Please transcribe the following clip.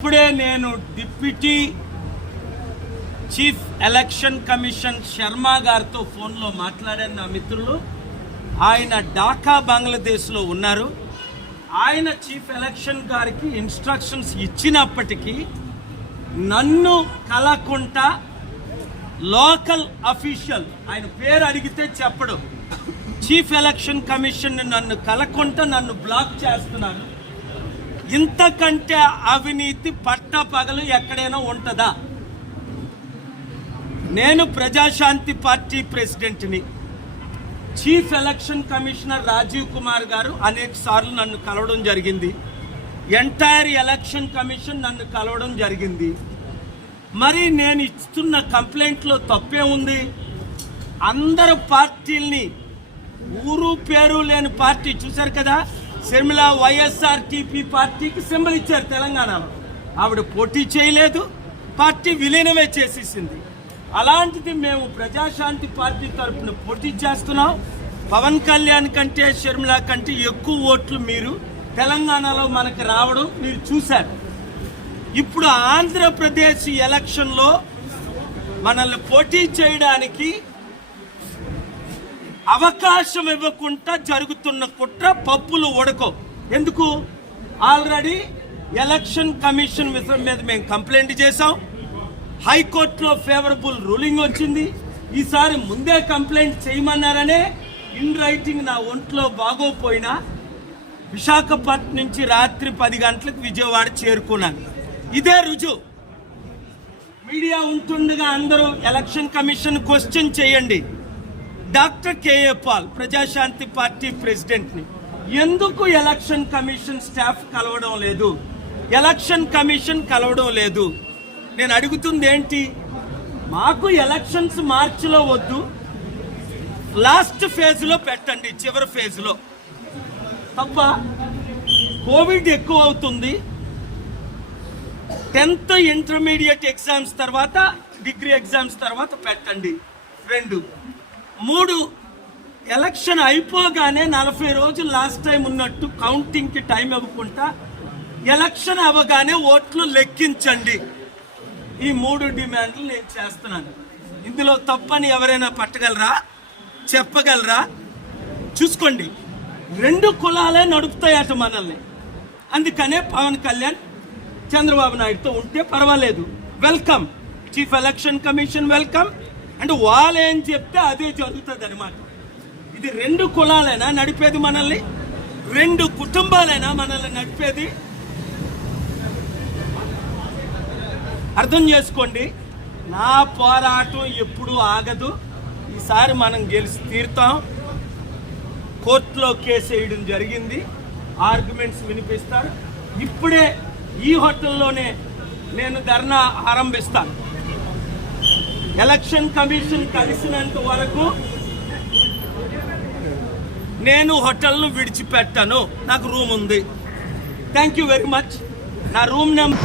ఇప్పుడే నేను deputy chief election commission Sharma గారితో ఫోన్లో మాట్లాడాను. నా మిత్రులు ఆయన ఢాకా బంగ్లాదేశ్లో ఉన్నారు. ఆయన చీఫ్ ఎలక్షన్ గారికి ఇన్స్ట్రక్షన్స్ ఇచ్చినప్పటికీ నన్ను కలకుంటా లోకల్ అఫీషియల్, ఆయన పేరు అడిగితే చెప్పడు, చీఫ్ ఎలక్షన్ కమిషన్ నన్ను కలకుంటా నన్ను బ్లాక్ చేస్తున్నాను. ఇంతకంటే అవినీతి పట్టపగలు ఎక్కడైనా ఉంటుందా? నేను ప్రజాశాంతి పార్టీ ప్రెసిడెంట్ని. Chief election commissioner Rajiv Kumar గారు అనేక సార్లు నన్ను కలవడం జరిగింది. ఎంటైర్ ఎలక్షన్ కమిషన్ నన్ను కలవడం జరిగింది. మరి నేను ఇస్తున్న కంప్లైంట్లో తప్పే ఉంది? అందరు పార్టీల్ని, ఊరు పేరు లేని పార్టీ చూశారు కదా, షర్మిల వైఎస్ఆర్టీపీ పార్టీకి సింబల్ ఇచ్చారు తెలంగాణలో. ఆవిడ పోటీ చేయలేదు, పార్టీ విలీనమే చేసేసింది. అలాంటిది మేము ప్రజాశాంతి పార్టీ తరఫున పోటీ చేస్తున్నాం. పవన్ కళ్యాణ్ కంటే షర్మిల కంటే ఎక్కువ ఓట్లు మీరు తెలంగాణలో మనకు రావడం మీరు చూశారు. ఇప్పుడు ఆంధ్రప్రదేశ్ ఎలక్షన్లో మనల్ని పోటీ చేయడానికి అవకాశం ఇవ్వకుండా జరుగుతున్న కుట్ర పప్పులు ఉడకో. ఎందుకు? ఆల్రెడీ ఎలక్షన్ కమిషన్ విషయం మీద మేము కంప్లైంట్ చేశాం. హైకోర్టులో ఫేవరబుల్ రూలింగ్ వచ్చింది. ఈసారి ముందే కంప్లైంట్ చేయమన్నారనే ఇన్ రైటింగ్ నా ఒంట్లో బాగోపోయినా విశాఖపట్నం నుంచి రాత్రి 10 గంటలకు విజయవాడ చేరుకున్నాను. ఇదే రుజువు. మీడియా ఉంటుండగా అందరూ ఎలక్షన్ కమిషన్ క్వశ్చన్ చేయండి. Doctor K A Paul, Prajashanti party ప్రెసిడెంట్ని, ఎందుకు ఎలక్షన్ కమిషన్ స్టాఫ్ కలవడం లేదు? ఎలక్షన్ కమిషన్ కలవడం లేదు. నేను అడుగుతుంది ఏంటి? మాకు ఎలక్షన్స్ మార్చిలో వద్దు, లాస్ట్ ఫేజ్లో పెట్టండి, చివరి ఫేజ్లో. తప్ప కోవిడ్ ఎక్కువ అవుతుంది. 10th ఇంటర్మీడియట్ ఎగ్జామ్స్ తర్వాత, డిగ్రీ ఎగ్జామ్స్ తర్వాత పెట్టండి. 2, 3 ఎలక్షన్ అయిపోగానే 40 రోజులు లాస్ట్ టైం ఉన్నట్టు కౌంటింగ్కి టైం ఇవ్వకుండా ఎలక్షన్ అవ్వగానే ఓట్లు లెక్కించండి. ఈ 3 డిమాండ్లు నేను చేస్తున్నాను. ఇందులో తప్పని ఎవరైనా పట్టగలరా? చెప్పగలరా? చూసుకోండి, 2 కులాలే నడుపుతాయట మనల్ని. అందుకనే పవన్ కళ్యాణ్ చంద్రబాబు నాయుడుతో ఉంటే పర్వాలేదు, welcome. Chief election commission welcome. అంటే వాళ్ళు ఏం చెప్తే అదే జరుగుతుంది అనమాట. ఇది 2 కులాలైనా నడిపేది మనల్ని? 2 కుటుంబాలైనా మనల్ని నడిపేది? అర్థం చేసుకోండి. నా పోరాటం ఎప్పుడూ ఆగదు. ఈసారి మనం గెలిచి తీరుతాం. కోర్టులో కేసు వేయడం జరిగింది, ఆర్గ్యుమెంట్స్ వినిపిస్తారు. ఇప్పుడే ఈ హోటల్లోనే నేను ధర్నా ఆరంభిస్తాను. ఎలక్షన్ కమిషన్ కలిసినంత వరకు నేను హోటల్ను విడిచిపెట్టాను. నాకు రూమ్ ఉంది. Thank you very much. నా రూమ్ నెంబర్